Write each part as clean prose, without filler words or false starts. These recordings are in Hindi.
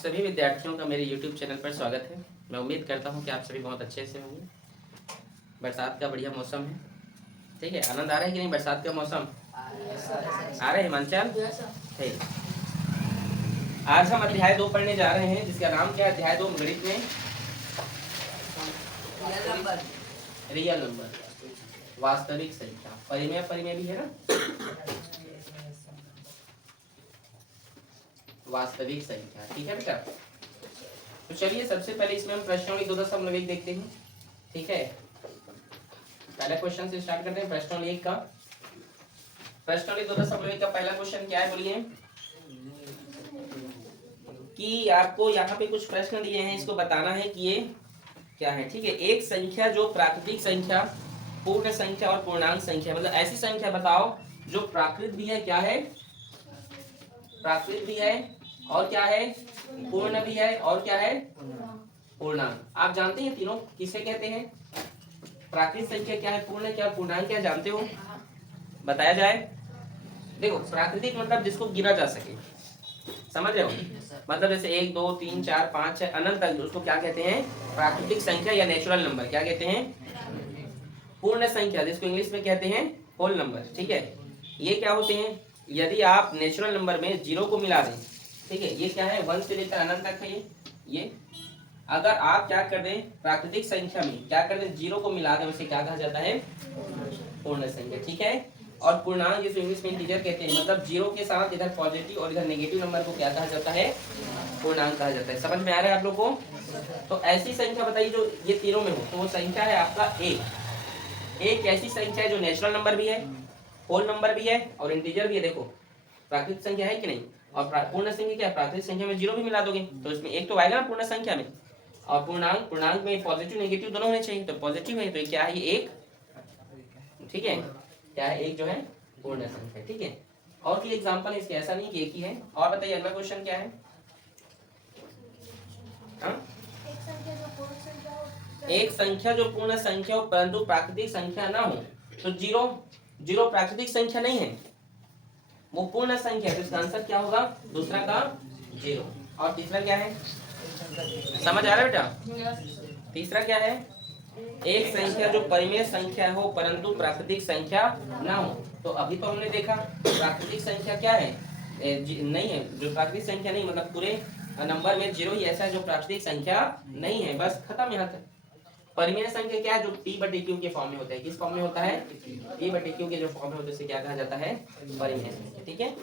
सभी विद्यार्थियों का मेरे YouTube चैनल पर स्वागत है। मैं उम्मीद करता हूं कि आप सभी बहुत अच्छे से होंगे। बरसात का बढ़िया मौसम है, ठीक है। आनंद आ रहा है कि नहीं बरसात का मौसम? आ रहा है हिमांचल? ठीक। आज हम अध्याय 2 पढ़ने जा रहे हैं, जिसका नाम क्या है? अध्याय 2 गणित में रियल नंबर, वास्तविक संख्या। परिमेय परिमेय भी है ना, वास्तविक संख्या, ठीक है बेटा। तो चलिए सबसे पहले इसमें हम प्रश्नावली 2.1 देखते हैं, ठीक है। पहला क्वेश्चन से स्टार्ट करते हैं प्रश्नावली 1 का। प्रश्नावली 2.1 का पहला क्वेश्चन क्या है बोलिए? कि आपको यहाँ पे कुछ प्रश्न दिए हैं, इसको बताना है कि ये क्या है, ठीक है। एक संख्या जो प्राकृतिक संख्या, पूर्ण संख्या और पूर्णांक संख्या, मतलब ऐसी संख्या बताओ जो प्राकृत भी है, क्या है? प्राकृत भी है, और क्या है? पूर्ण भी है, और क्या है? पूर्णांक। आप जानते हैं तीनों किसे कहते हैं? प्राकृत संख्या क्या है, पूर्ण क्या, पूर्णांक क्या, जानते हो? बताया जाए। देखो प्राकृतिक मतलब जिसको गिना जा सके, समझ रहे हो? मतलब जैसे 1 2 3 4 5 6 अनंत तक, उसको क्या कहते हैं? प्राकृतिक संख्या या नेचुरल नंबर, क्या कहते हैं? पूर्ण संख्या, जिसको इंग्लिश में कहते हैं होल नंबर, ठीक है। ये क्या होते हैं? यदि आप नेचुरल नंबर में 0 को मिला दें, ठीक है, ये क्या है? 1 से लेकर अनंत तक है ये। अगर आप क्या कर दें प्राकृतिक संख्या में, क्या कर दें 0 को मिला दें, उसे क्या कहा जाता है? पूर्ण संख्या, ठीक है। और पूर्णांक जिसको इंग्लिश में इंटीजर कहते हैं, मतलब 0 के साथ इधर पॉजिटिव और इधर नेगेटिव नंबर को क्या कहा जाता है? पूर्णांक कहा जाता है। समझ में आ रहा है आप लोग को? तो ऐसी संख्या बताइए जो ये तीनों में हो, तो वो संख्या है आपका एक ऐसी संख्या है जो नेचुरल नंबर भी है, होल नंबर भी है और इंटीजर भी है। देखो प्राकृतिक संख्या है कि नहीं? और पूर्ण संख्या क्या है? प्राकृतिक संख्या में 0 भी मिला दोगे तो इसमें एक तो आएगा ना पूर्ण संख्या में। और पूर्णांक में पॉजिटिव नेगेटिव दोनों होने चाहिए, तो पॉजिटिव है, तो क्या है? ये एक, ठीक है। क्या है? एक जो है पूर्ण संख्या, ठीक है। और भी एग्जांपल है इसके, ऐसा नहीं कि एक ही है। और बताइए अगला क्वेश्चन क्या है? एक संख्या जो पूर्ण संख्या हो परंतु प्राकृतिक संख्या ना हो, तो 0 प्राकृतिक संख्या नहीं है, वो पूर्ण संख्या है। तो इसका आंसर क्या होगा? दूसरा का 0। और तीसरा क्या है? समझ आ रहा है बेटा? तीसरा क्या है? एक संख्या जो परिमेय संख्या हो परंतु प्राकृतिक संख्या ना हो। तो अभी तो हमने देखा प्राकृतिक संख्या क्या है? नहीं है, जो प्राकृतिक संख्या नहीं, मतलब पूरे नंबर में 0 ही ऐसा है जो प्राकृतिक संख्या नहीं है, बस खत्म यहाँ तक। परिमेय संख्या क्या है? जो p/q के फॉर्म में होता है। किस फॉर्म में होता है? p/q के जो फॉर्म में होता है उसे क्या कहा जाता है? परिमेय संख्या, ठीक है।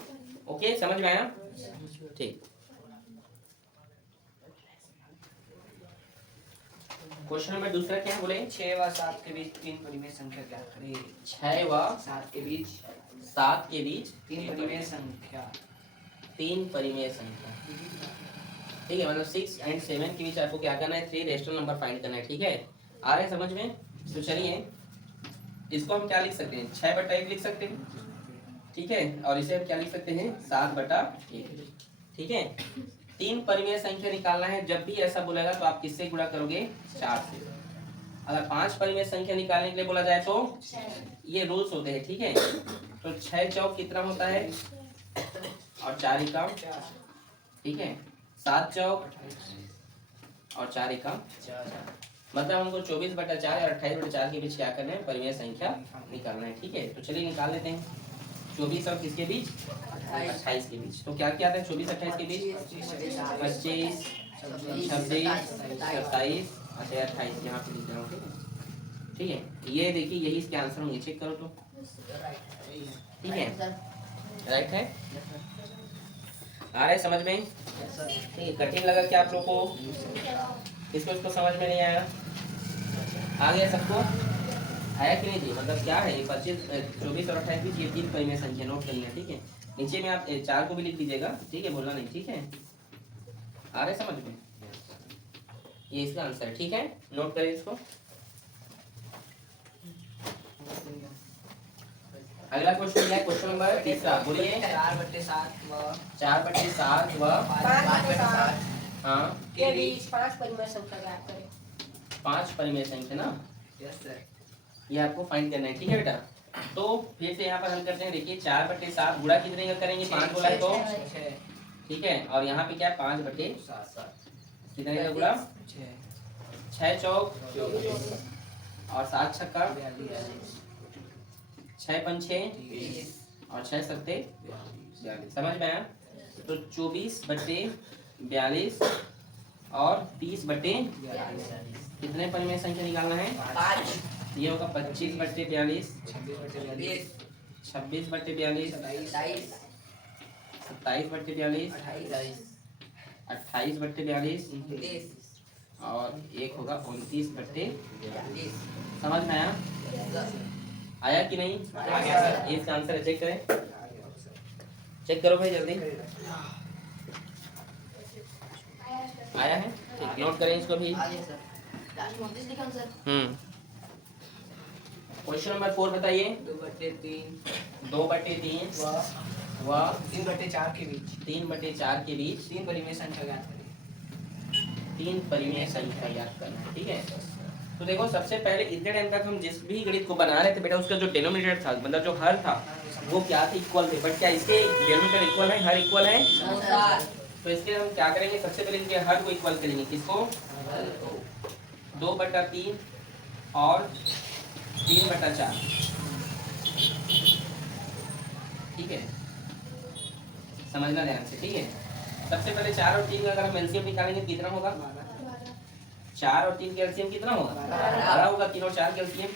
ओके, समझ में आया? ठीक। क्वेश्चन नंबर दूसरा क्या है बोले? 6 व 7 के बीच 3 परिमेय संख्या क्या करें? 6 व 7 के बीच 3 परिमेय संख्या, 3 परिमेय संख्या, ठीक है। मतलब 6 और 7 के बीच आपको क्या करना है? 3 रेशनल नंबर फाइंड करना है, ठीक है। आ रहा है समझ में? तो चलिए इसको हम क्या लिख सकते हैं? 6/1 लिख सकते हैं, ठीक है। और इसे हम क्या लिख सकते हैं? 7/1, ठीक है। 3 परिमेय संख्या निकालना है। जब भी ऐसा बोलेगा तो आप किससे गुणा करोगे? 4 से। अगर 5 परिमेय संख्या निकालने के लिए बोला जाए तो ये रूल्स होते हैं, ठीक है। तो 6 चौक कितना होता है? और 4 एकम, ठीक है। 7 चौक और 4 एकम, मतलब हमको 24/4 और 28/4 के बीच क्या करना है? परिमेय संख्या निकालना है, ठीक है। तो चलिए निकाल लेते हैं। 24 और किसके बीच? 28 के बीच। तो क्या क्या था 24-28 के बीच? 25, 26, 27, 28 यहाँ पे लिख रहा हूँ, ठीक है। ये देखिए यही इसके आंसर होंगे, चेक करो तो, ठीक है। राइट है? आ रहा है समझ में? ठीक है। कठिन लगा क्या आप लोग को? इसको समझ में नहीं आया? आ गया सबको? आया कि नहीं थी? मतलब क्या है 25, 24 और 28 बीच ये 3 परिमेय संख्या नोट करनी है, ठीक है। नीचे में आप 4 को भी लिख दीजिएगा, ठीक है, बोलना नहीं, ठीक है। आ रहे समझ में? ये इसका आंसर, ठीक है। नोट करें इसको। अगला क्वेश्चन क्या है? क्वेश्चन नंबर तीसरा, बोलिए। 4/7 व 4/7 व 5/7 हाँ के बीच 5 परिमेय संख्या ज्ञात करें। 5 परिमेय संख्या ना, यस सर। ये आपको फाइंड करना है, ठीक है बेटा। तो फिर से यहाँ पर हम करते हैं, देखिए 4/7 गुणा कितने का करेंगे? 5 बोला है तो ठीक है, और यहाँ पे क्या है 5 बटे कितने का गुणा 6 चौक और 7 छक्का 6 पंचे और 6 सत्ते 42। समझ में आया? तो 24 बटे 42 और 30 बटे कितने परिमेय संख्या निकालना है? 5 ये होगा 25 बटे 42, 26 26 बटे 42, 27 27 बटे 42, 28 बटे 42 और एक होगा 29 बटे। समझ में आया? आया कि नहीं? आ गया सर। इसका आंसर चेक करें, चेक करो भाई जल्दी। आया है? ठीक, नोट करें इसको भी। क्वेश्चन नंबर 4 बताइए। 2/3 2 बटे 3 व 3/4 के बीच 3 बटे 4 के बीच 3 परिमेय संख्या ज्ञात करें। 3 परिमेय संख्या याद करना है। ठीक है, तो देखो सबसे पहले इतने टाइम तक हम जिस भी गणित को बना रहे थे बेटा, उसका जो डिनोमिनेटर था मतलब जो हर था वो क्या थे? इक्वल थे। बट क्या इसके डिनोमिनेटर इक्वल है? हर इक्वल है? तो इसके हम क्या करेंगे? सबसे पहले इनके हर को इक्वल करेंगे। किसको? 2/3 और 3/4। ठीक है, समझना ध्यान से। ठीक है, सबसे पहले 4 और 3 का अगर हम एलसीएम निकालेंगे तो कितना होगा? 4 और 3 का एलसीएम कितना होगा? 12 होगा। 3 और 4 का एलसीएम,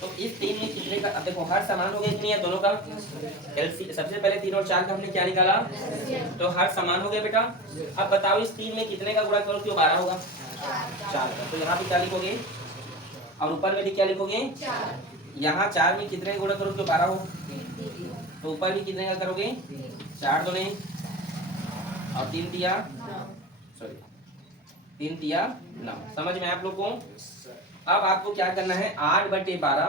तो इस 3 में कितने का? अब देखो हर समान हो गया कि नहीं है दोनों का? एलसीएम सबसे पहले 3 और 4 का हमने क्या निकाला? तो हर समान हो गया बेटा। अब बताओ इस 3 में कितने का गुणा करो क्यों 12 होगा? 4 का। तो यहाँ पे क्या लिखोगे और ऊपर में भी क्या लिखोगे? यहाँ 4 में कितने का गुणा करो क्यों 12 हो? तो ऊपर भी कितने का करोगे? 4 दूने और 3 तिया, सॉरी 3 तिया 9। समझ में आप लोग को? अब आपको क्या करना है? 8/12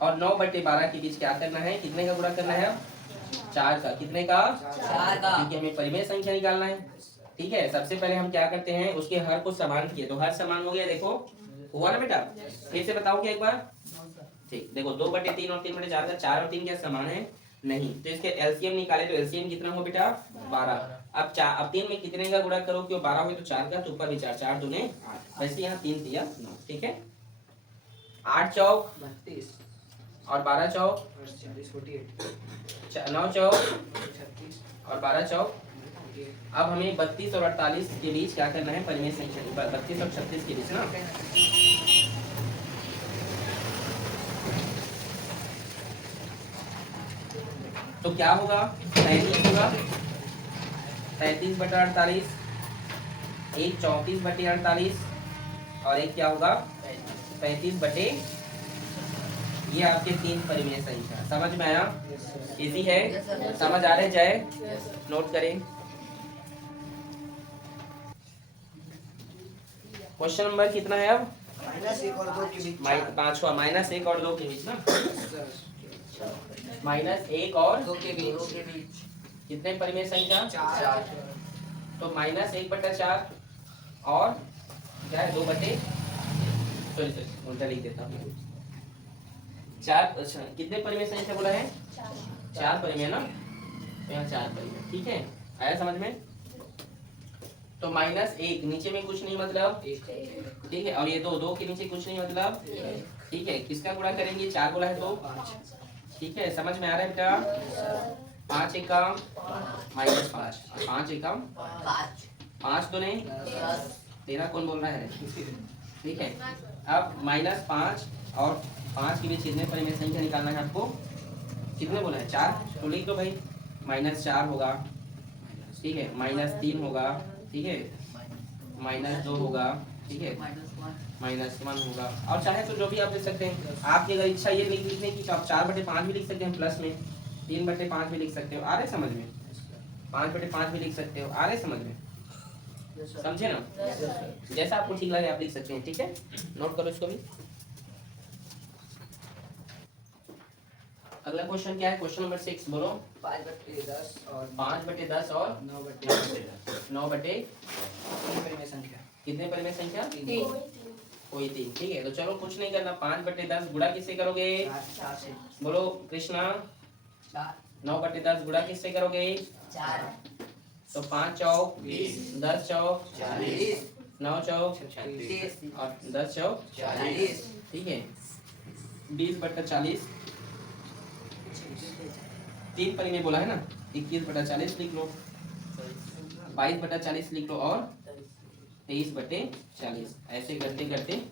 और 9/12 के बीच क्या करना है? कितने का गुणा करना है? 4 का। कितने का? 4 का। क्योंकि हमें परिमेय संख्या निकालना है। ठीक है, सबसे पहले हम क्या करते हैं? उसके हर को समान किए, तो हर समान हो गया। देखो हुआ ना बेटा? फिर से बताओ क्या एक बार? ठीक, देखो 2/3 और 3/4 का 4 और 3 क्या समान है? नहीं। तो इसके एलसीएम निकाले तो एलसीएम कितना हो बेटा? 12। अब 3 में कितने का गुणा करो क्यों 12 हो? तो 4 का। तो ऊपर भी 4, 4 दूने 8। वैसे यहाँ 3 तिया 9। ठीक है, 8 चौक 32 और 12 चौक, और 40 48 9 चौक 36 और 12 चौक। अब हमें 32 और 48 के बीच क्या करना है? परिमेय संख्या 32 और 36 के बीच ना। तो क्या होगा? 33 होगा। 33/48, एक 34/48 और एक क्या होगा? 35 ये आपके 3 परिमेय संख्या। समझ में आया? इजी है? समझ आ रहे? जय नोट करें। क्वेश्चन नंबर कितना है अब? -1 और 2 के बीच 5वां। -1 और 2 के बीच ना। -1 और 2 के बीच कितने परिमेय संख्या? 4 तो -1/4 और क्या है? 2 बटे, सॉरी उल्टा लिख देता हूँ। 4। अच्छा, कितने परिमेय संख्या बोला है? 4 परिमेय ना। तो यहाँ 4 परिमेय। ठीक है, आया समझ में? तो -1 नीचे में कुछ नहीं मतलब, ठीक है, और ये 2 के नीचे कुछ नहीं मतलब, ठीक है। किसका गुणा करेंगे? 4 बोला है तो 5। ठीक है, समझ में आ रहा है बेटा? 5 एकम -5, 5 एकम 5 दूने 13। कौन बोल रहा है? ठीक है, अब -5 और 5 के बीच कितने परिमेय संख्या निकालना है आपको? कितने बोला है? 4। तो लिख दो भाई। -4 होगा, ठीक है, -3 होगा, ठीक है, -2 होगा, ठीक है, -1 होगा। और चाहे तो जो भी आप लिख सकते हैं। आपकी अगर इच्छा ये लिखने की तो आप 4/5 भी लिख सकते हैं प्लस में, 3/5 भी लिख सकते हो। आ रहे समझ में? 5/5 भी लिख सकते हो। आ रहे समझ में? समझे ना? जैसा आपको ठीक लगे आप लिख सकते हैं। ठीक है, नोट करो इसको भी। अगला क्वेश्चन क्या है? क्वेश्चन नंबर 6 बोलो। 5/10 और 5/10 और 9/9 परिमेय संख्या कितने परिमेय संख्या? 3 कोई 3। ठीक है, तो चलो कुछ नहीं करना। 5/10 गुणा किससे करोगे? 4 से बोलो कृष्णा। 4 9/10 गुणा किससे करोगे? 4 तो 5 चौक 10 चौक 40 9 चौक 30 और 10 चौक 40 ठीक है। 20/40 तीन परी में बोला है ना, 21/40 लिख लो, 22/40 लिख लो और 23/40 ऐसे करते करते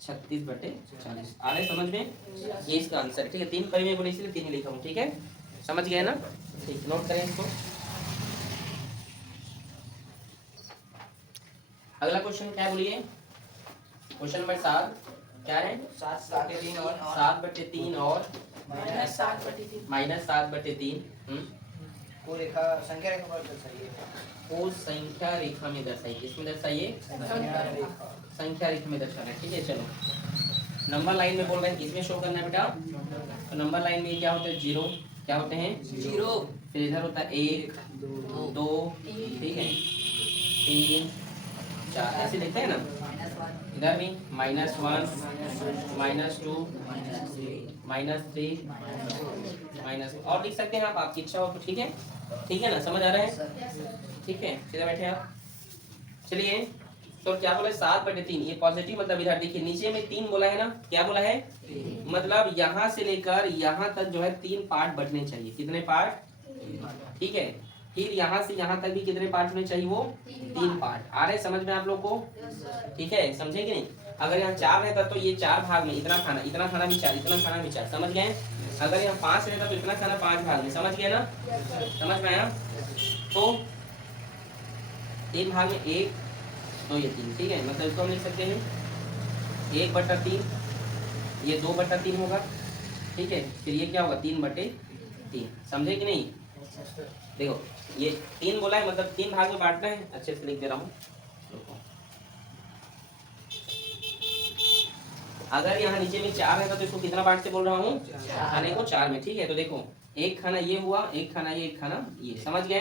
36/40 आ रहे समझ में। ये इसका आंसर है ठीक है। तीन परी में बोले इसलिए तीन ही लिखा हूँ ठीक है, समझ गए ना। ठीक, नोट करें इसको। अगला क्वेश्चन क्या है बोलिए, क्वेश्चन नंबर 7 क्या है, 7/3 और 7/3 और -7/3 -7/3 को रेखा संख्या रेखा पर दर्शाइए। को संख्या रेखा में दर्शाइए। किसमें दर्शाइए, संख्या रेखा संख्या रेखा में दर्शाना है ठीक है। चलो नंबर लाइन में बोल रहे हैं, किसमें शो करना है बेटा, तो नंबर लाइन में क्या होते हैं, जीरो क्या होते हैं, 0 फिर इधर होता है 1 2 ठीक है 3 4 ऐसे लिखते हैं ना। इधर भी -1 -2 -3 और लिख सकते हैं आप, आपकी इच्छा हो तो ठीक है। ठीक है ना, समझ आ रहा है ठीक है, सीधा बैठे आप। चलिए तो क्या बोला है 7/3, ये पॉजिटिव मतलब इधर देखिए नीचे में 3 बोला है ना, क्या बोला है, मतलब यहाँ से लेकर यहाँ तक जो है 3 पार्ट बटने चाहिए। कितने पार्ट, ठीक है। फिर यहाँ से यहाँ तक भी कितने पार्ट होने चाहिए, वो 3 पार्ट। आ रहे समझ में आप लोग को, ठीक है, समझे कि नहीं। अगर यहाँ 4 रहता तो ये 4 भाग में इतना खाना भी 4, इतना खाना भी 4, समझ गए। अगर यहाँ 5 रहता तो इतना खाना 5 भाग में, समझ गए ना, समझ में आया। तो 3 भाग में 1 2 ये 3 ठीक है, मतलब इसको हम लिख सकते हैं 1/3, ये 2/3 होगा ठीक है। फिर ये क्या होगा 3/3, समझे कि नहीं। देखो ये 3 बोला है मतलब 3 भाग में बांटना है, अच्छे से लिख दे रहा हूँ। अगर यहाँ नीचे में 4 है तो इसको कितना बांट से बोल रहा हूँ, खाने को 4 में, ठीक है। तो देखो एक खाना ये हुआ, एक खाना ये, एक खाना ये, समझ गए।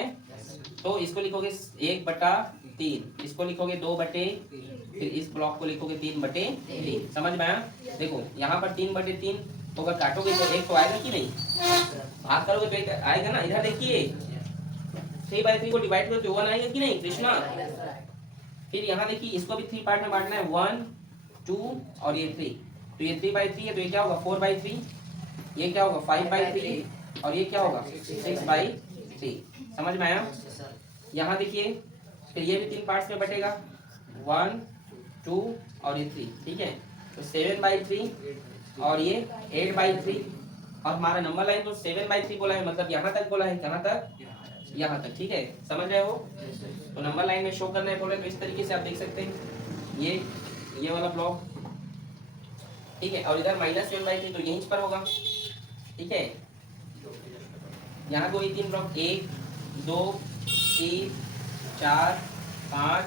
तो इसको लिखोगे 1/3, इसको लिखोगे 2/, फिर इस ब्लॉक को लिखोगे 3/3, समझ में आया। देखो यहाँ पर 3/3 होगा, काटोगे तो 1 तो आएगा कि नहीं, भाग करोगे तो 1 आएगा ना। इधर देखिए 3/3 को डिवाइड करो तो 1 आएगा कि नहीं कृष्णा। फिर यहाँ देखिए इसको भी 3 पार्ट में बांटना है, 1 2 और ये 3, तो ये 3/3 है तो ये क्या होगा 4/3, ये क्या होगा 5/3 और ये क्या होगा 6/3, समझ में आया। यहाँ देखिए फिर ये भी 3 पार्ट्स में बटेगा, 1 2 और ये 3, ठीक है। तो 7/3 और ये 8/3 और हमारा नंबर लाइन तो 7/3 बोला है, मतलब यहाँ तक बोला है, कहाँ तक, यहाँ तक, ठीक है, समझ रहे हो। तो नंबर लाइन में शो करना है बोले तो इस तरीके से आप देख सकते हैं, ये वाला ब्लॉक, ठीक है। और इधर -7/3 तो यहीं पर होगा, ठीक है। यहाँ को ये 3 ब्लॉक 1 2 3 4 5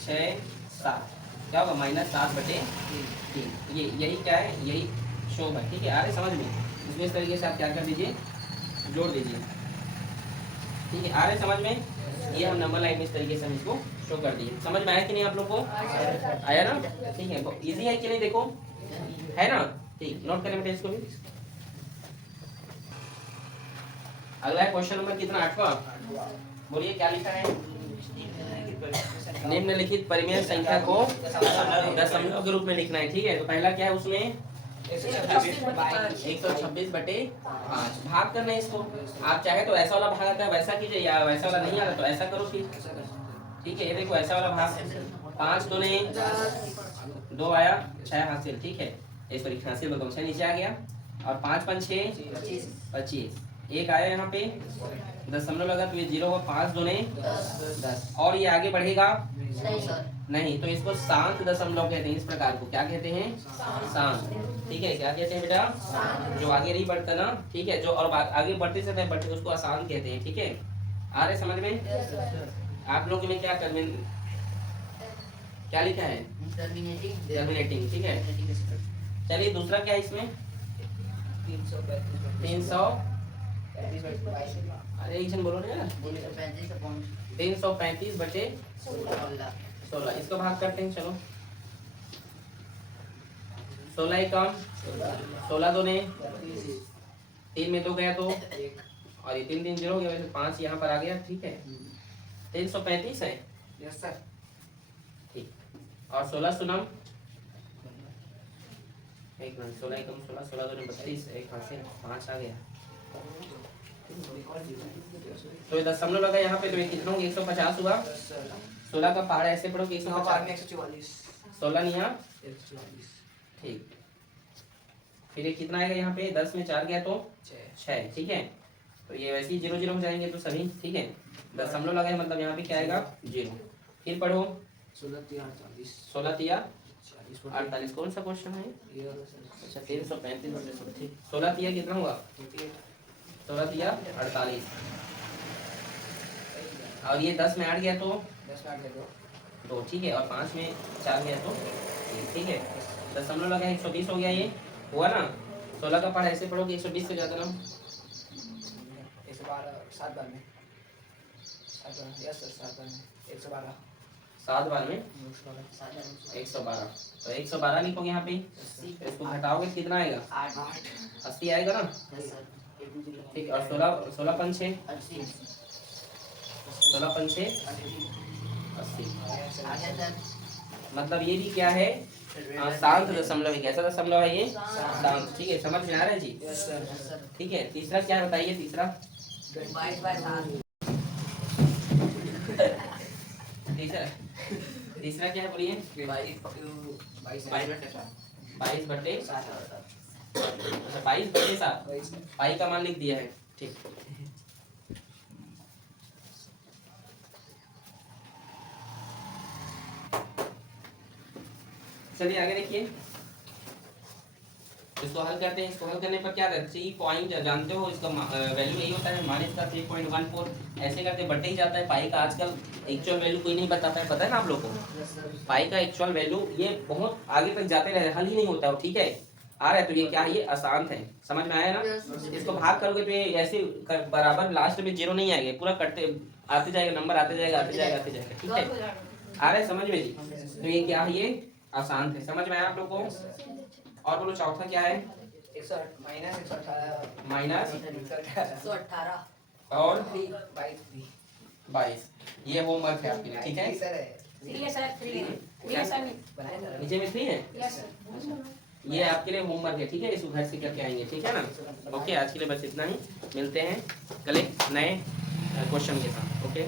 6 7 क्या होगा -7/3, ये यही क्या है, यही शो है, ठीक है। आ रहे समझ में। इसमें इस तरीके से आप क्या कर दीजिए, जोड़ दीजिए, ठीक है। आ रहे समझ में। ये हम नंबर लाइन में इस तरीके से हम इसको शो कर दिए। समझ में आया कि नहीं आप लोग को, आया ना, ठीक है। इजी है कि नहीं, देखो है ना, ठीक। नोट करें बेटा इसको भी। अगला है क्वेश्चन नंबर कितना, 8वां, बोलिए क्या लिखा है। निम्नलिखित परिमेय संख्या को दशमलव के रूप में लिखना है, ठीक है। तो पहला क्या है उसमें 126/5 भाग करना है इसको। आप चाहे तो ऐसा वाला भाग आता है वैसा कीजिए, या वैसा वाला नहीं आता तो ऐसा करो फिर, ठीक है। ये देखो ऐसा वाला भाग 5 दूने 2 आया 6 हासिल, ठीक है। इस पर हासिल बताओ 6 नीचे आ गया, और 5 5 6 25, एक आया यहाँ पे दशमलव लगा तो ये 0 हुआ, 5 दूने 10 और ये आगे बढ़ेगा नहीं, तो इसको शांत दशमलव कहते हैं। इस प्रकार को क्या कहते हैं, शांत, ठीक है। क्या कहते हैं बेटा, जो आगे नहीं बढ़ता ना, ठीक है, जो और आगे बढ़ते से बढ़ते उसको आसान कहते हैं, ठीक है। आ रहे समझ में। आप लोग में क्या क्या लिखा है, टर्मिनेटिंग, ठीक है। चलिए दूसरा क्या है इसमें 300, अरे एक जन बोलो ना यार, 335/16, इसको भाग करते हैं। चलो 16 एकम 16 दूने 3 में 2 गया तो, और ये 3 3 0 हो गया, वैसे 5 यहाँ पर आ गया, ठीक है। 335 है यस सर। ठीक। और 16 सुनम, एक मिनट, 16 एकम 16, 16 दूनी 32, एक हाथ से 5 आ गया। तो ये दशमलव लगा यहाँ पे, तो ये कितना होगा? 150 हुआ। Yes sir. 16 का पहाड़ ऐसे पढ़ो कि 9 बार 150, में 144। 16 नहीं यहाँ, 144। ठीक। फिर ये कितना आएगा यहाँ पे? 10 में 4 गया तो 6, ठीक है। तो ये वैसे ही 0 0 हो जाएंगे तो सभी, ठीक है। दशमलव लगाए मतलब यहाँ पे क्या आएगा? 0। फिर पढ़ो 16 3 48। 16 तिया 40 48, कौन सा क्वेश्चन है? ये वाला सर। अच्छा 335, ठीक। 16 तिया कितना हुआ? 16 तिया 48, और ये 10 में 8 गया तो 10 में 8 गया 2, ठीक है। और 5 में 4 गया तो 1, ठीक है। दशमलव लगा 120 हो गया, ये हुआ ना। 16 का पढ़ ऐसे पढ़ो कि 120 से ज्यादा ना। 112 7 बार में 7 बार। यस सर 7 बार में 112। 7 बार में 112, तो 112 लिखोगे यहाँ पे। इसको घटाओगे कितना आएगा? 80 आएगा ना, ठीक। और 16 पंचे 16 पंचे 80, मतलब ये भी क्या है? शांत दशमलव है। कैसा दशमलव है ये? शांत, ठीक है। समझ में आ रहा है जी? Yes sir. ठीक है। तीसरा क्या है बताइए? तीसरा तीसरा तीसरा क्या है बोलिए? 22 बटे 7। अच्छा 22 बटे 7, पाई का मान लिख दिया है, ठीक। चलिए आगे देखिए, इसको हल करते हैं। इसको हल करने पर क्या रहता है? पॉइंट जानते हो, इसका वैल्यू यही होता है माइनस का 3.14, ऐसे करके बढ़ते ही जाता है। पाई का आजकल एक्चुअल वैल्यू कोई नहीं बताता है, पता है ना आप लोग को? पाई का एक्चुअल वैल्यू ये बहुत आगे तक जाते रहे, हल ही नहीं होता है, ठीक है। आ रहा है तो ये क्या है? ये अशांत है। समझ में आया ना? इसको भाग करोगे तो ये ऐसे बराबर लास्ट में 0 नहीं आएगा, पूरा कटते आते जाएगा, नंबर आते जाएगा आते जाएगा आते जाएगा, ठीक है। आ रहा है समझ में जी? तो ये क्या है? ये अशांत है। समझ में आया आप लोग को? और बोलो चौथा क्या है? माइनस 118 माइनस 118 और 22। ये होमवर्क है आपके लिए, ठीक है। सर है। नीचे में 3 है, ये आपके लिए होमवर्क है, ठीक है। इसको घर से करके आएंगे, ठीक है ना। ओके, आज के लिए बस इतना ही। मिलते हैं कल एक नए क्वेश्चन के साथ। ओके।